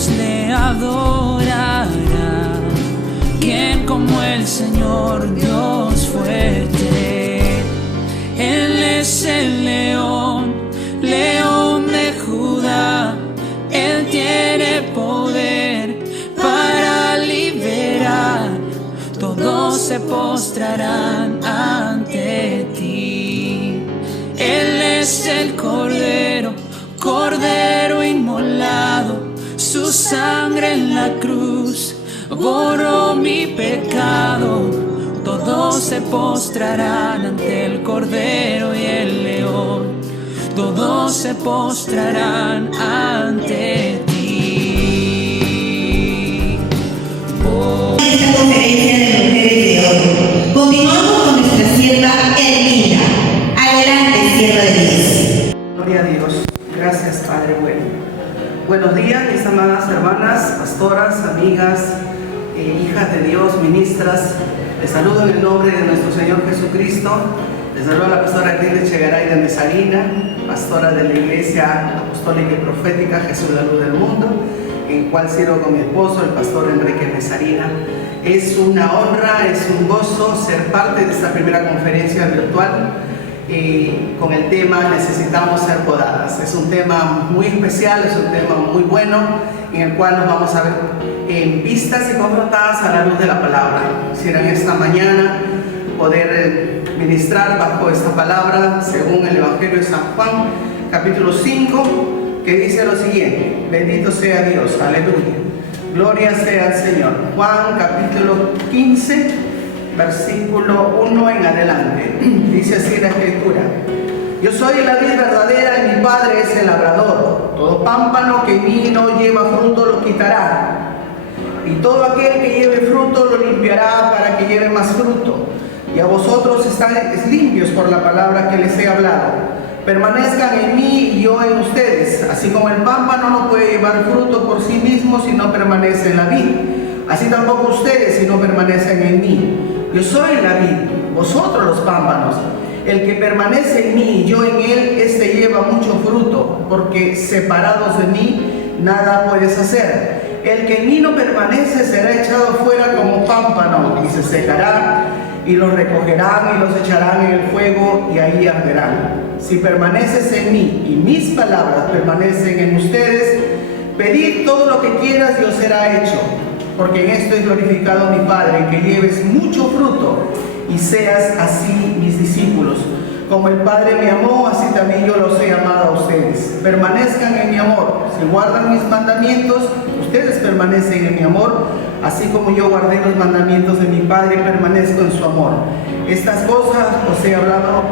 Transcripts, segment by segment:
todos le adorarán. ¿Quién como el Señor Dios fuerte? Él es el león, león de Judá. Él tiene poder para liberar. Todos se postrarán ante ti. Él es el Cordero, Cordero inmolado. Su sangre en la cruz borró mi pecado. Todos se postrarán ante el Cordero y el León. Todos se postrarán ante ti. Oh. Esta conferencia de mujeres de hoy. Continuamos con nuestra sierva Elvira. Adelante, sierva de Dios. Gloria a Dios. Gracias, Padre bueno. Buenos días, mis amadas hermanas, pastoras, amigas, hijas de Dios, ministras. Les saludo en el nombre de nuestro Señor Jesucristo. Les saludo a la pastora Cristina Echegaray de Mesarina, pastora de la Iglesia Apostólica y Profética Jesús la Luz del Mundo, en cual sirvo con mi esposo, el pastor Enrique Mesarina. Es una honra, es un gozo ser parte de esta primera conferencia virtual con el tema Necesitamos ser podadas. Es un tema muy especial, es un tema muy bueno, en el cual nos vamos a ver vistas y confrontadas a la luz de la palabra. Quisiera en esta mañana poder ministrar bajo esta palabra según el Evangelio de San Juan, capítulo 5, que dice lo siguiente: bendito sea Dios, aleluya, gloria sea al Señor. Juan capítulo 15, versículo 1 en adelante, dice así la Escritura: yo soy la vid verdadera y mi Padre es el labrador. Todo pámpano que en mí no lleva fruto lo quitará, y todo aquel que lleve fruto lo limpiará para que lleve más fruto. Y a vosotros estáis limpios por la palabra que les he hablado. Permanezcan en mí y yo en ustedes. Así como el pámpano no puede llevar fruto por sí mismo si no permanece en la vid, así tampoco ustedes si no permanecen en mí. Yo soy la vid, vosotros los pámpanos. El que permanece en mí y yo en él, este lleva mucho fruto, porque separados de mí nada puedes hacer. El que en mí no permanece será echado fuera como pámpano y se secará, y los recogerán y los echarán en el fuego y ahí arderán. Si permaneces en mí y mis palabras permanecen en ustedes, pedid todo lo que quieras y os será hecho, porque en esto es glorificado mi Padre, que lleves mucho fruto y seas así mis discípulos. Como el Padre me amó, así también yo los he amado a ustedes. Permanezcan en mi amor. Si guardan mis mandamientos, ustedes permanecen en mi amor, así como yo guardé los mandamientos de mi Padre y permanezco en su amor. Estas cosas os he hablado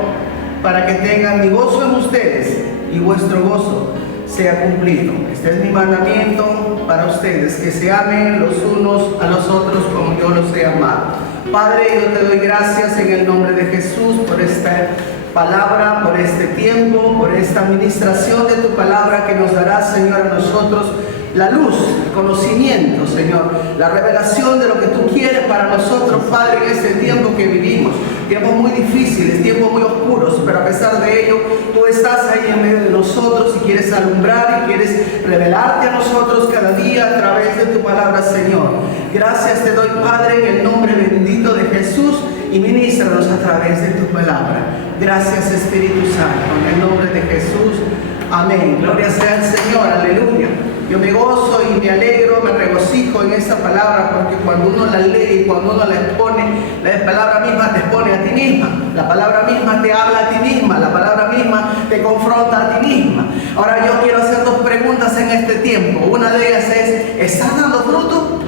para que tengan mi gozo en ustedes y vuestro gozo sea cumplido. Este es mi mandamiento para ustedes, que se amen los unos a los otros como yo los he amado. Padre, yo te doy gracias en el nombre de Jesús por esta palabra, por este tiempo, por esta administración de tu palabra que nos dará, Señor, a nosotros la luz, el conocimiento, Señor, la revelación de lo que tú quieres para nosotros, Padre, en este tiempo que vivimos, tiempos muy difíciles, tiempos muy oscuros, pero a pesar de ello, tú estás ahí en medio de nosotros y quieres alumbrar y quieres revelarte a nosotros cada día a través de tu palabra, Señor. Gracias te doy, Padre, en el nombre bendito de Jesús, y ministranos a través de tu palabra. Gracias, Espíritu Santo, en el nombre de Jesús. Amén. Gloria sea al Señor. Aleluya. Yo me gozo y me alegro, me regocijo en esta palabra, porque cuando uno la lee y cuando uno la expone, la palabra misma te expone a ti misma, la palabra misma te habla a ti misma, la palabra misma te confronta a ti misma. Ahora yo quiero hacer dos preguntas en este tiempo. Una de ellas es: ¿estás dando fruto?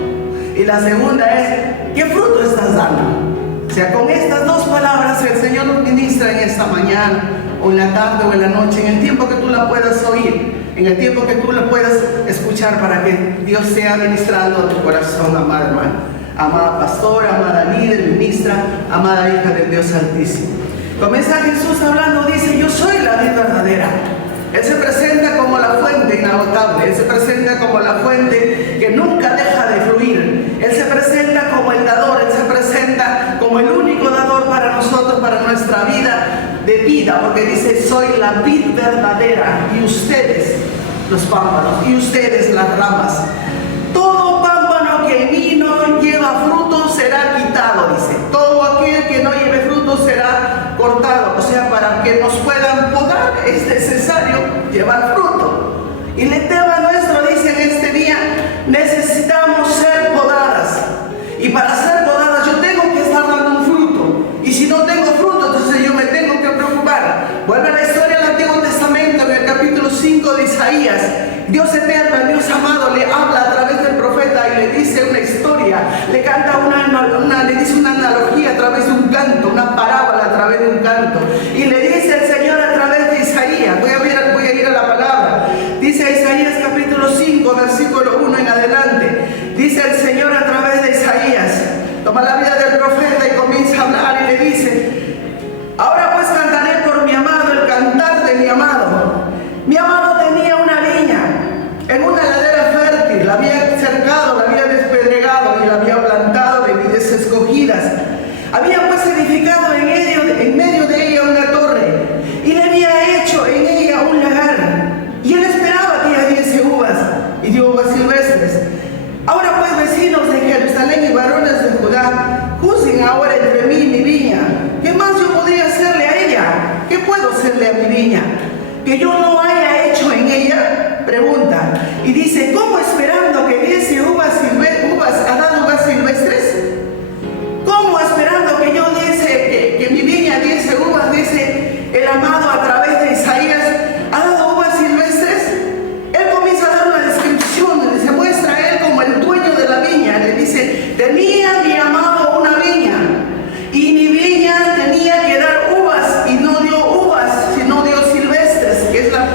Y la segunda es: ¿qué fruto estás dando? O sea, con estas dos palabras el Señor nos ministra en esta mañana, o en la tarde o en la noche, en el tiempo que tú la puedas oír, en el tiempo que tú la puedas escuchar, para que Dios sea ministrando a tu corazón, amada hermana, amada pastora, amada líder, ministra, amada hija del Dios Altísimo. Comienza Jesús hablando, dice: yo soy la vid verdadera. Él se presenta como la fuente inagotable, Él se presenta como la fuente que nunca deja de fluir. Él se presenta como el dador, Él se presenta como el único dador para nosotros, para nuestra vida de vida, porque dice: soy la vid verdadera y ustedes los pámpanos, y ustedes las ramas. será quitado, dice. Todo aquel que no lleve fruto será cortado. O sea, para que nos puedan podar es necesario llevar fruto. Y el tema nuestro dice en este día, necesitamos ser podadas. Y para ser podadas yo tengo que estar dando un fruto. Y si no tengo fruto, entonces yo me tengo que preocupar. Vuelve a la historia del Antiguo Testamento, en el capítulo 5 de Isaías. Dios eterno, Dios amado, le habla a través del profeta y le dice una historia, le canta le dice una analogía a través de un canto, una parábola a través de un canto. Y le dice el Señor a través de Isaías, voy a ir a la palabra. Dice Isaías capítulo 5, versículo 1 en adelante. Dice el Señor a través de Isaías, toma la vida del profeta y comienza a hablar y le dice: ahora pues cantaré por mi amado el cantar de mi amado. Mi amado tenía una viña en una ladera fértil, la había cercado, la había despedregado y la había plantado de vides escogidas. Había pues edificado en medio de ella una torre y le había hecho en ella un lagar. Y él esperaba que ella diese uvas y dio uvas silvestres. Ahora pues, vecinos de Jerusalén y varones de Judá, juzguen ahora entre mí y mi viña. ¿Qué más yo podría hacerle a ella? ¿Qué puedo hacerle a mi viña que yo no haya hecho en ella? Pregunta. Y dice: ¿cómo esperando que diese ha dado uvas silvestres? ¿Cómo esperando que yo que mi viña diese uvas? Dice el amado a través de Isaías: ¿ha dado uvas silvestres? Él comienza a dar una descripción donde se muestra a él como el dueño de la viña. Le dice: tenía mi amado una viña y mi viña tenía que dar uvas y no dio uvas, sino dio silvestres, que es la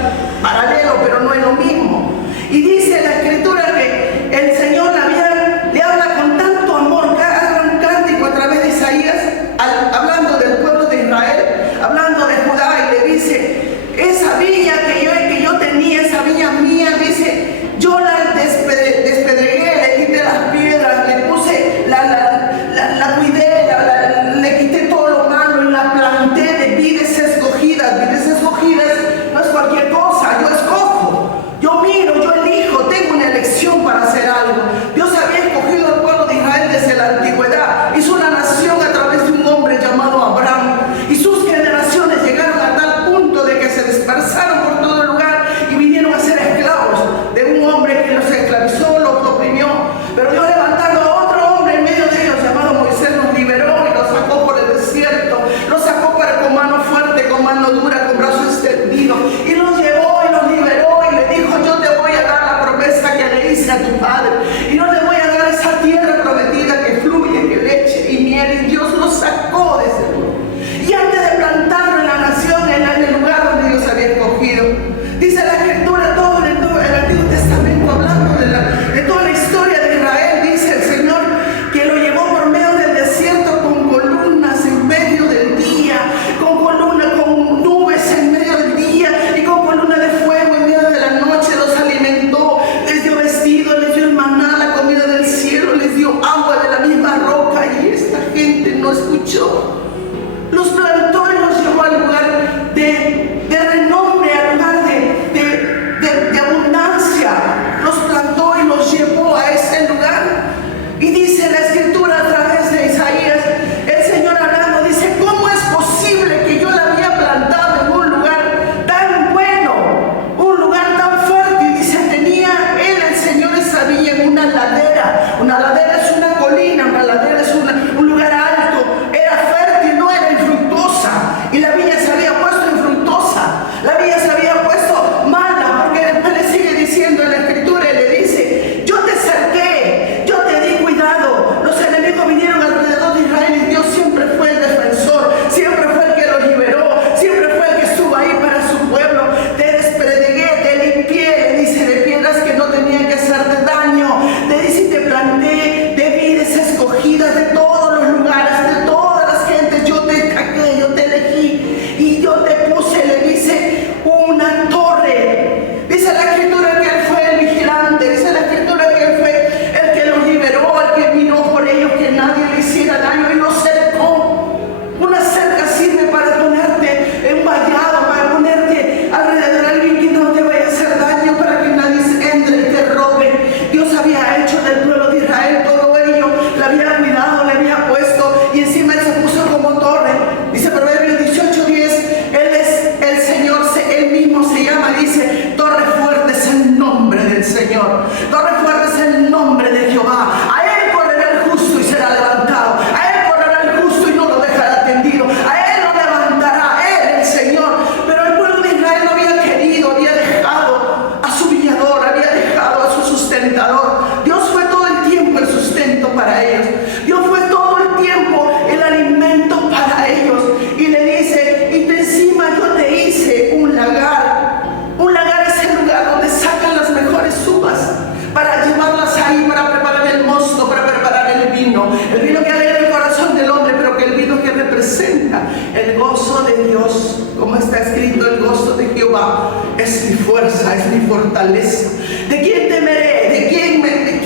gozo de Dios, como está escrito, el gozo de Jehová es mi fuerza, es mi fortaleza. ¿De quién temeré? ¿De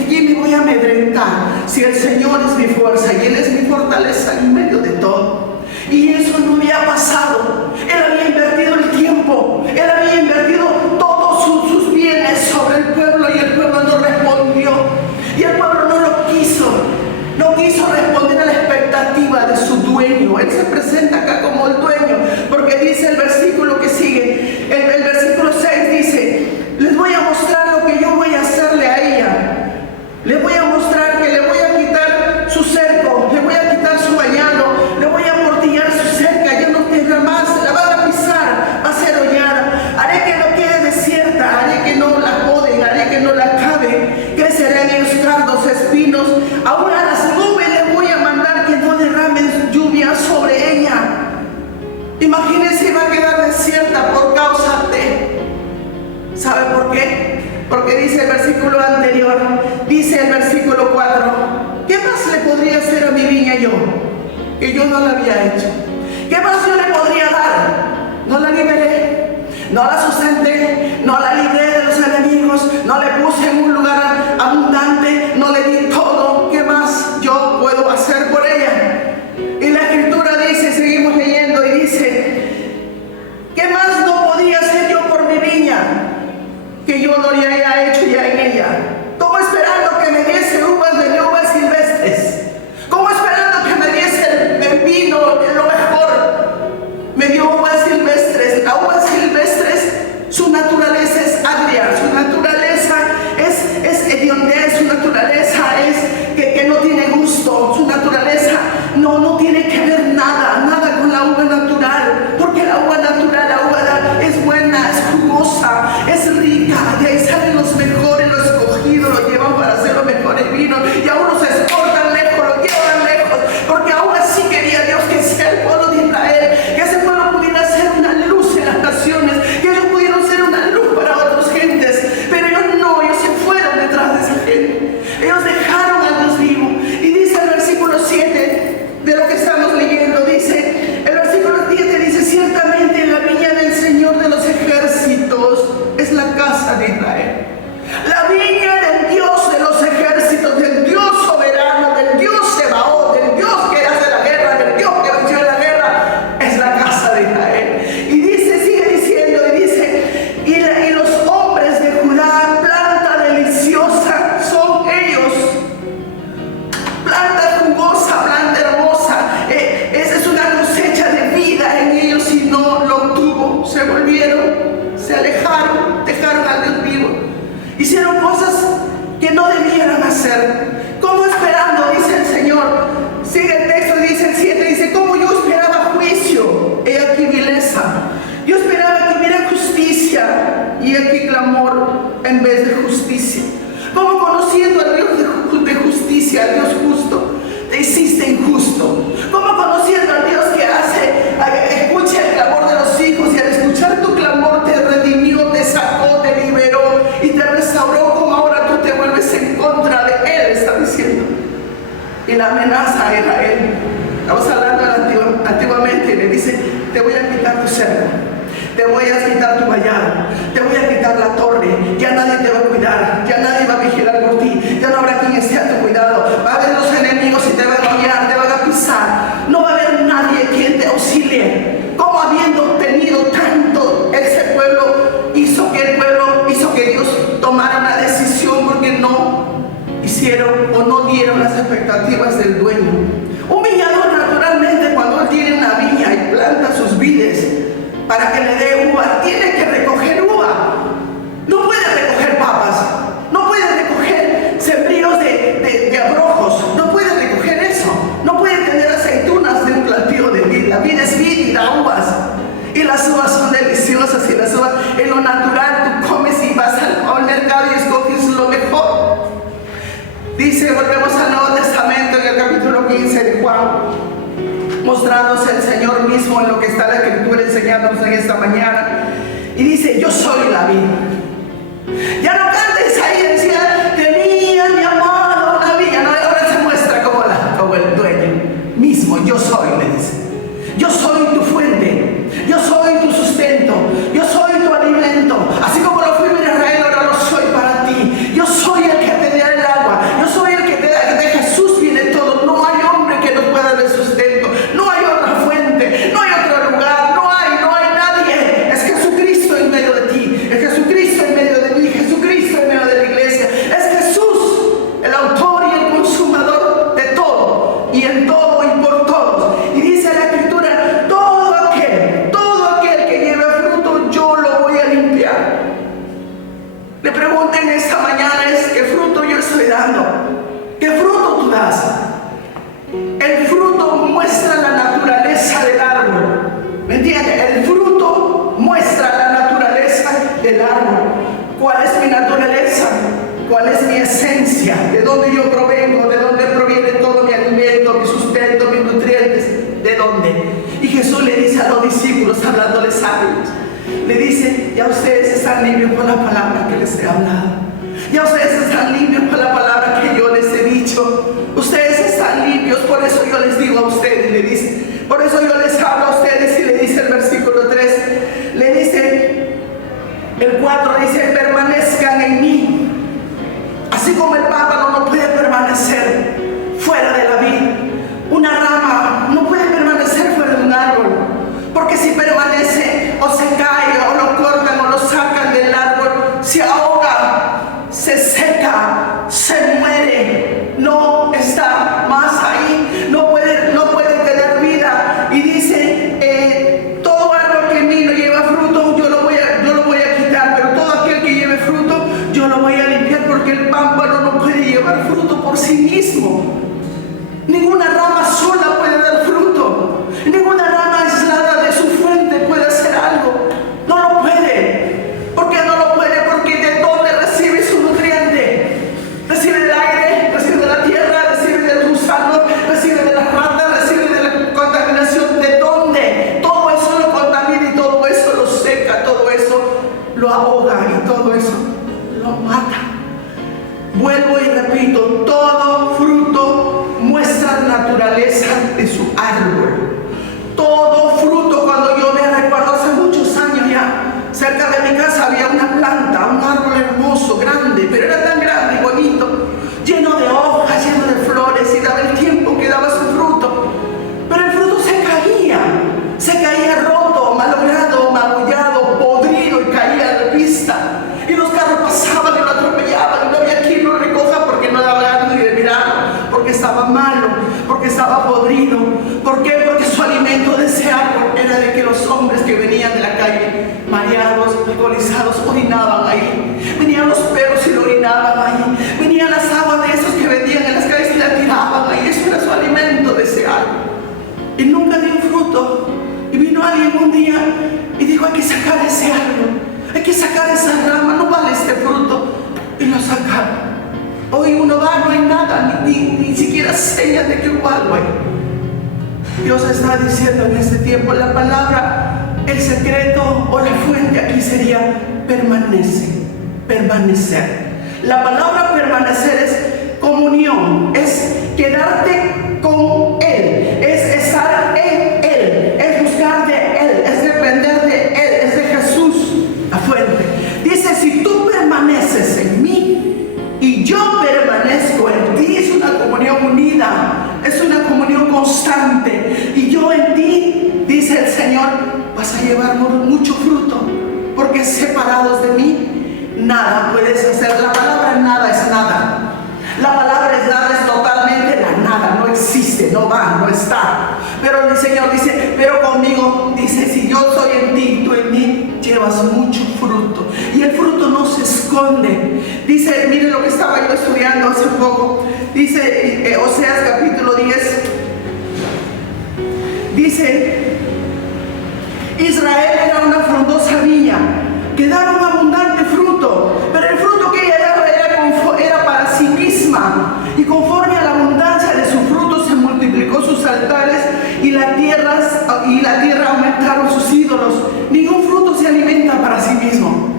quién me voy a amedrentar? Si el Señor es mi fuerza y Él es mi fortaleza en medio de todo. Y eso no había pasado. Él había invertido el tiempo, Él había invertido todos sus bienes sobre el pueblo, y el pueblo no respondió. Y el pueblo no quiso responder a la expectativa de su dueño. Él se presenta acá como el dueño, porque dice el versículo que sigue, el versículo 6 dice: les voy a mostrar lo que yo voy a hacerle a ella. Les voy a mostrar que le voy a quitar su cerco, le voy a quitar su vallado, le voy a amortillar su cerca, ya no tendrá más, la van a pisar, va a ser hollada. Haré que no quede desierta, haré que no la poden, haré que no la acabe. Crecerán ellos cardos, espinos. Ahora a las nubes les voy a mandar que no derramen lluvia sobre ella. Imagínense, va a quedar desierta por causa de... ¿Sabe por qué? Porque dice el versículo anterior, dice el versículo 4, ¿qué más le podría hacer a mi viña yo? Que yo no la había hecho. ¿Qué más yo le podría dar? No la liberé, no la sustenté, no la libré de los enemigos, no le puse en un lugar abundante, no le di todo. ¿Qué más yo puedo hacer por ella? Y la escritura dice, seguimos leyendo y dice, ¿qué más no podía hacer yo por mi viña que yo no le haya hecho ya en ella? Como esperando que me diese uvas de uvas silvestres, como esperando que me diese el vino, lo mejor. Me dio uvas silvestres. La uva silvestres, su naturaleza es agria, su naturaleza es hediondez, su naturaleza es que no tiene gusto, su naturaleza no tiene que ver nada con la uva natural, porque la uva natural, la uva es buena, es jugosa, es rica, de ahí salen los mejores, los escogidos, los llevan para hacer los mejores vinos, y aún los exportan lejos, los llevan lejos, porque aún así quería Dios que sea el pueblo de Israel, que ese pueblo pudiera ser una luz en las naciones, que ellos pudieran ser una luz para otras gentes, pero ellos no, ellos se fueron detrás de esa gente, ellos dejaron a Dios vivo. Y dice el versículo 7 de lo que estamos leyendo, dice, el versículo 7 dice, ciertamente la viña del Señor de los ejércitos es la casa de Israel. La viña del Dios de los ejércitos, del Dios soberano, del Dios Sebaot, del Dios que hace la guerra, del Dios que venció en la guerra, es la casa de Israel. Y dice, sigue diciendo, y dice, y los hombres de Judá, planta deliciosa son ellos, planta jugosa, planta hermosa. Esa es una cosecha de vida en ellos, y no lo obtuvo. Se volvieron, se alejaron, dejaron al Dios vivo, hicieron cosas que no debieran hacer. Como esperando, dice el Señor, sigue el texto, dice el 7, dice, como yo esperaba juicio, he aquí vileza. Yo esperaba que hubiera justicia, y aquí clamor en vez de justicia. Como conociendo al Dios de justicia, al Dios justo, te hiciste injusto. Como conociendo al Dios que escucha el clamor de los hijos, y al escuchar tu clamor te redimió, te sacó, te liberó y te restauró, como ahora tú te vuelves en contra de Él, está diciendo. Y la amenaza era Él. Estamos hablando antiguamente, y le dice, te voy a quitar tu cerco, te voy a quitar tu vallado, te voy a quitar la torre, ya nadie te va a cuidar, ya nadie va a vigilar por ti, ya no habrá quien esté a tu cuidado, va a haber los enemigos y te van a hollar, te van a pisar, no va a haber nadie quien te auxilie. Como habiendo tenido tanto, ese pueblo hizo que Dios tomara una decisión, porque no hicieron o no dieron las expectativas del dueño. Un viñador, naturalmente, cuando él tiene una viña y planta sus vides para que le dé uva, tiene que recoger uva. No puede recoger papas, no puede recoger sembríos de abrojos, no puede recoger eso, no puede tener aceitunas de un plantío de vid. La vid es vid y da uvas, y las uvas son deliciosas, y las uvas en lo natural tú comes y vas al mercado y escoges lo mejor. Dice, volvemos al Nuevo Testamento, en el capítulo 15 de Juan, mostrándose el Señor mismo en lo que está la Escritura enseñándonos en esta mañana, y dice, yo soy la vid. Ya no cantes ahí, decía, tenía mi amado una viña, no, ahora se muestra como el dueño mismo. Yo soy, le dice, yo soy tu fuente. amadas, el fruto muestra la naturaleza del árbol. ¿Me entiendes? El fruto muestra la naturaleza del árbol. ¿Cuál es mi naturaleza? ¿Cuál es mi esencia? ¿De dónde yo provengo? ¿De dónde proviene todo mi alimento, mi sustento, mis nutrientes? ¿De dónde? Y Jesús le dice a los discípulos, hablándoles a ellos, le dice: ya ustedes están limpios por la palabra que les he hablado. Ya ustedes están limpios por la palabra que yo les he dicho. Ustedes están limpios, por eso yo les digo a ustedes, le dice. Por eso yo les hablo a ustedes, y le dice el versículo 3, le dice, el 4 dice: permanezcan en mí. Así como el pámpano no puede permanecer fuera de la vid, una rama no puede permanecer fuera de un árbol, porque si permanece o se cae o lo cortan o lo sacan del árbol, se ahoga, se seca, se muere, no está más ahí, no puede tener vida. Y dice, todo árbol que en mí no lleva fruto, yo lo voy a quitar, pero todo aquel que lleve fruto, yo lo voy a limpiar, porque el pámpano no puede llevar fruto por sí mismo. Ninguna rama sola puede dar fruto. Ninguna rama aislada de su fuente puede hacer algo. No lo puede. ¿Por qué no lo puede? Porque ¿de dónde recibe su nutriente? Recibe del aire, recibe de la tierra, recibe del gusano, recibe de las ratas, recibe de la contaminación. ¿De dónde? Todo eso lo contamina y todo eso lo seca, todo eso lo ahoga y todo eso lo mata. Vuelvo y repito, todo fruto muestra la naturaleza de su árbol. Todo fruto, cuando yo me recuerdo hace muchos años ya, cerca de mi casa había una planta, un árbol hermoso, grande, pero era tan grande y bonito, lleno de hojas, lleno de flores, y daba el tiempo que daba su fruto. Pero el fruto se caía roto, malogrado, magullado, podrido, y caía a la pista. Y los carros pasaban y lo atropellaban, y no había quien lo recoja porque no daba ganas ni de mirarlo, porque estaba malo, porque estaba podrido. ¿Por qué? Porque su alimento de ese árbol era de que los hombres que venían de la calle, mareados, alcoholizados, orinaban ahí. Venían los perros y lo orinaban ahí. Venían las aguas de esos que vendían en las calles y la tiraban ahí. Eso era su alimento de ese árbol. Y nunca dio fruto. Y vino alguien un día y dijo: hay que sacar ese árbol, hay que sacar esa rama, no vale este fruto. Y lo sacaron. Hoy uno va, no hay nada, ni siquiera señas de que hubo algo ahí. Dios está diciendo en este tiempo, la palabra, el secreto o la fuente aquí sería permanece, permanecer. La palabra permanecer es comunión, es quedarte con Él, es estar en Él, es buscar de Él, es depender de Él, es de Jesús, la fuente. Dice: si tú permaneces en mí y yo permanezco en ti, es una comunión unida, es una comunión constante. Y yo en ti, dice el Señor, vas a llevar mucho fruto, porque separados de mí nada puedes hacer. La palabra nada es nada. La palabra es nada, es totalmente la nada, no existe, no va, no está. Pero el Señor dice: pero conmigo, dice, si yo soy en ti, tú en mí, llevas mucho fruto. Y el fruto no se esconde. Dice, miren lo que estaba yo estudiando hace poco. Dice Oseas capítulo 10. Dice: Israel era una frondosa viña que daba un abundante fruto, pero el fruto que ella daba era para sí misma, y conforme a la abundancia de su fruto se multiplicó sus altares, y la tierra aumentaron sus ídolos. Ningún fruto se alimenta para sí mismo,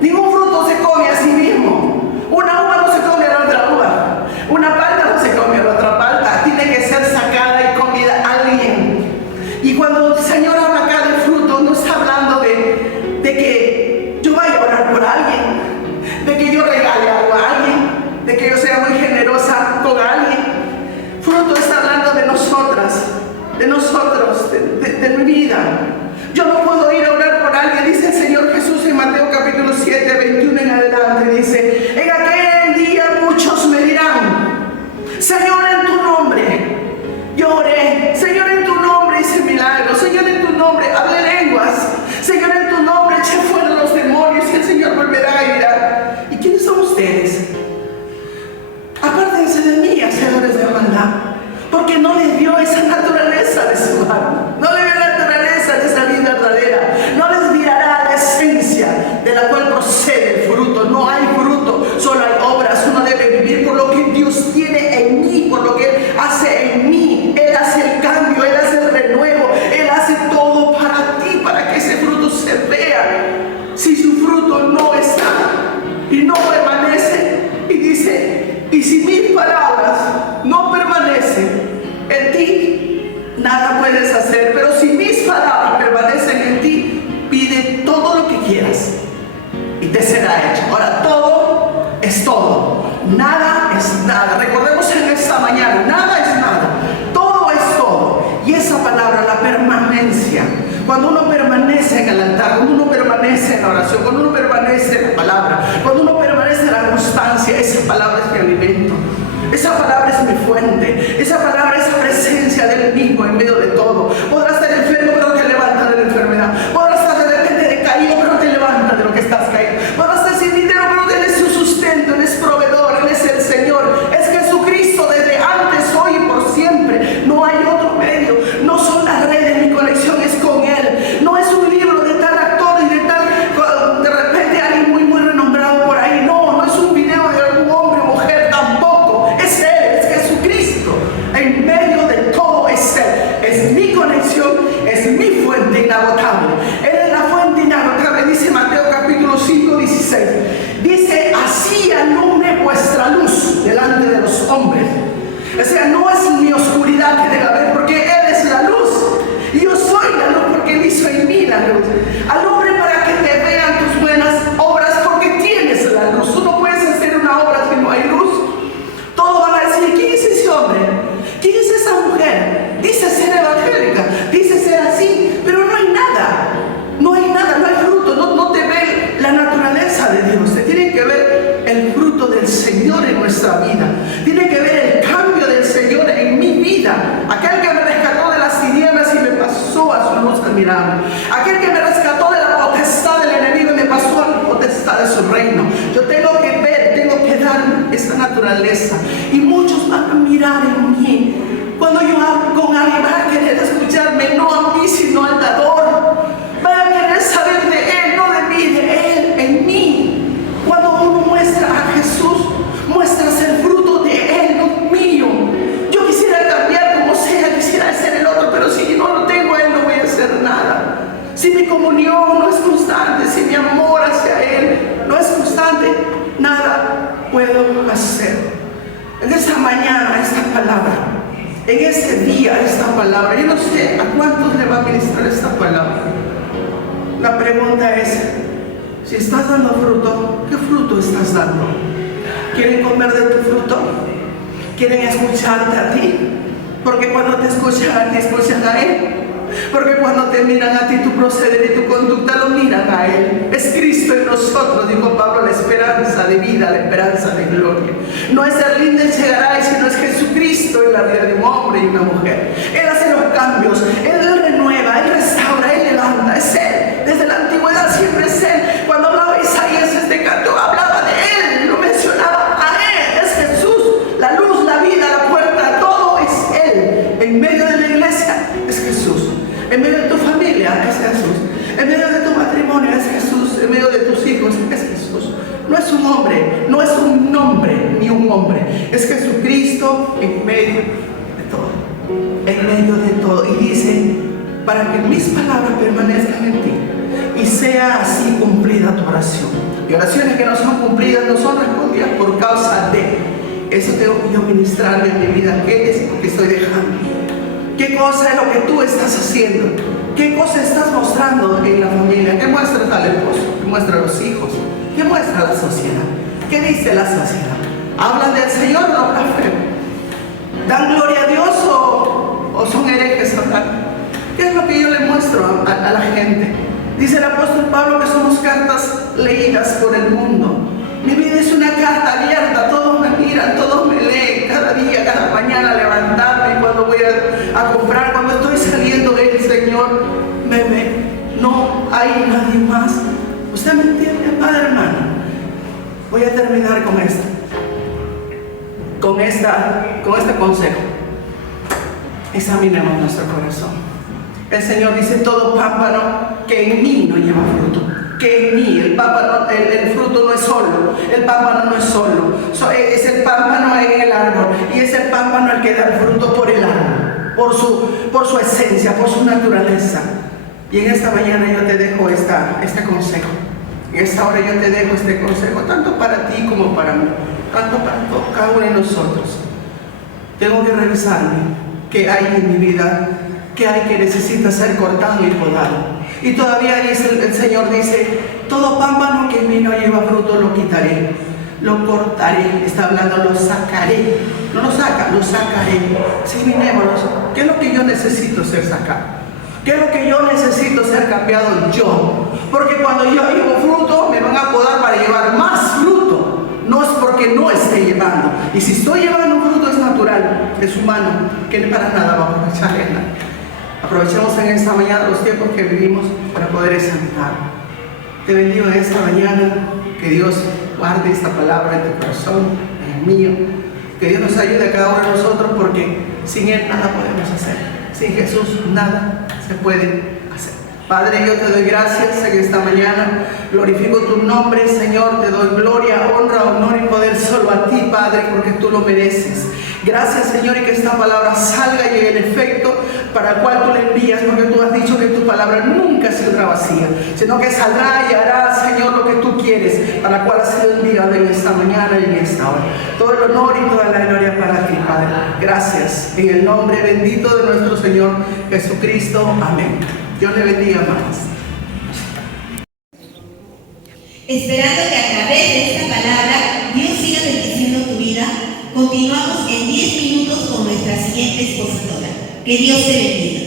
ningún fruto se come a sí mismo. Una uva no se come a la otra uva, una palta no se come a la otra palta, tiene que ser sacada y comida a alguien. Y cuando el Señor habla acá del fruto, no está hablando de que yo vaya a orar por alguien, de que yo regale algo a alguien, de que yo sea muy generosa con alguien. Fruto está hablando de nosotras, de nosotros, de mi vida. Yo no puedo puedes hacer, pero si mis palabras permanecen en ti, pide todo lo que quieras y te será hecho. Ahora, todo es todo, nada es nada. Recordemos en esta mañana, nada es nada, todo es todo. Y esa palabra, la permanencia, cuando uno permanece en el altar, cuando uno permanece en la oración, cuando uno permanece en la palabra, cuando uno permanece en la constancia, esa palabra es mi alimento. Esa palabra es mi fuente, esa palabra es la presencia del mismo en medio de todo. Podrás estar enfermo, pero te levanta de la enfermedad. Podrás estar de repente decaído, pero te levanta de lo que estás caído. Podrás estar sin dinero, pero Él es su sustento, Él es proveedor, Él es el Señor. Es Jesucristo desde antes, hoy y por siempre. No hay otro medio, no son las redes, mi conexión es con Él. No es un libro de tal actor y de tal, de repente alguien muy renombrado por ahí. No, no es un video de algún hombre o mujer tampoco. Es Él, es Jesucristo. En medio de todo es Él. Es mi conexión, es mi fuente inagotable. Él es la fuente inagotable, dice Mateo capítulo 5, 16. Dice, así alumbre vuestra luz delante de los hombres. O sea, no es mi oscuridad que debe haber, porque Él es la luz. Y yo soy la luz porque Él hizo en mí la luz. Alumbre para que te vean tus buenas obras, porque tienes la luz. Tú no puedes hacer una obra si no hay luz. Todos van a decir, ¿quién es ese hombre? ¿Quién es esa mujer? Dice ser evangélica, dice ser así, pero no hay nada. No hay nada, no hay fruto, no te ve la naturaleza de Dios. Se tiene que ver el fruto del Señor en nuestra vida. Tiene que ver el cambio del Señor en mi vida. Aquel que me rescató de las tinieblas y me pasó a su luz admirable. Aquel que me rescató de la potestad del enemigo y me pasó a la potestad de su reino. Yo tengo que ver, tengo que dar esa naturaleza. Y muchos van a mirar en mí. Cuando yo hablo con alguien, van a querer escucharme, no a mí, sino al dador. Van a querer saber de Él, no de mí, de Él en mí. Cuando uno muestra a Jesús, muestras el fruto de Él, no mío. Yo quisiera cambiar como sea, quisiera ser el otro, pero si no lo tengo a Él, no voy a hacer nada. Si mi comunión no es constante, si mi amor hacia Él no es constante, nada puedo hacer. En esta mañana, esta palabra, en este día, esta palabra, yo no sé a cuántos le va a ministrar esta palabra. La pregunta es, si estás dando fruto, ¿qué fruto estás dando? ¿Quieren comer de tu fruto? ¿Quieren escucharte a ti? Porque cuando te escuchan a ti, escuchan a Él. Porque cuando te miran a ti, tu proceder y tu conducta lo miran a Él. Es Cristo en nosotros, dijo Pablo, la esperanza de vida, la esperanza de gloria. No es Erlinda Chegaray, sino es Jesucristo en la vida de un hombre y una mujer. Él hace los cambios, Él renueva, Él restaura, Él levanta. Es Él, desde la antigüedad siempre es Él. Cuando hablaba Isaías este canto, hablaba de Él, lo mencionaba a Él. Es Jesús, la luz, la vida, la puerta, todo es Él. En medio de la iglesia es Jesús. En medio de tu familia es Jesús. En medio de tu matrimonio es Jesús. En medio de tus hijos es Jesús. No es un hombre, no es un nombre ni un hombre. Es Jesucristo en medio de todo. En medio de todo. Y dice, para que mis palabras permanezcan en ti y sea así cumplida tu oración. Y oraciones que no son cumplidas no son respondidas por causa de. Eso tengo que yo ministrarle en mi vida. ¿Qué es lo que estoy dejando? ¿Qué cosa es lo que tú estás haciendo? ¿Qué cosa estás mostrando en la familia? ¿Qué muestra tal esposo? ¿Qué muestra los hijos? ¿Qué muestra la sociedad? ¿Qué dice la sociedad? ¿Hablan del Señor o no blasfeman? ¿Dan gloria a Dios o son herejes? ¿Qué es lo que yo le muestro a la gente? Dice el apóstol Pablo que somos cartas leídas por el mundo. Mi vida es una carta abierta, todos me miran, todos me leen, cada día, cada mañana levantarme y cuando voy a comprar, cuando estoy saliendo, el Señor me ve. No hay nadie más. ¿Usted me entiende, padre, hermano? Voy a terminar con esto. Con este consejo. Examinemos nuestro corazón. El Señor dice, todo pámpano que en mí no lleva fruto. Que en mí, el fruto no es solo, el pámpano no es solo, es el pámpano en el árbol, y es el pámpano el que da el fruto por el árbol, por su esencia, por su naturaleza. Y en esta mañana yo te dejo este consejo, en esta hora yo te dejo este consejo, tanto para ti como para mí, tanto para cada uno de nosotros. Tengo que revisarme qué hay en mi vida que hay que necesita ser cortado y podado. Y todavía dice, el Señor dice, todo pámpano que en mí no lleva fruto lo quitaré, lo cortaré. Está hablando, lo sacaré. No lo saca, lo sacaré. Examinémonos. ¿Qué es lo que yo necesito ser sacado? ¿Qué es lo que yo necesito ser cambiado yo? Porque cuando yo llevo fruto, me van a podar para llevar más fruto. No es porque no esté llevando. Y si estoy llevando un fruto es natural, es humano, que para nada va a aprovecharle nada. Aprovechemos en esta mañana los tiempos que vivimos para poder examinar. Te bendigo en esta mañana. Que Dios guarde esta palabra en tu corazón, en el mío. Que Dios nos ayude a cada uno de nosotros, porque sin Él nada podemos hacer. Sin Jesús nada se puede hacer. Padre, yo te doy gracias en esta mañana. Glorifico tu nombre, Señor. Te doy gloria, honra, honor y poder solo a ti, Padre, porque tú lo mereces. Gracias, Señor, y que esta palabra salga y en el efecto para el cual tú le envías, porque tú has dicho que tu palabra nunca saldrá vacía, sino que saldrá y hará, Señor, lo que tú quieres, para el cual ha sido enviado en esta mañana y en esta hora. Todo el honor y toda la gloria para ti, Padre. Gracias, en el nombre bendito de nuestro Señor Jesucristo. Amén. Dios le bendiga más. Esperando que a través de esta palabra Dios siga bendiciendo tu vida, continuamos en 10 minutos con nuestra siguiente expositora. Que Dios te bendiga.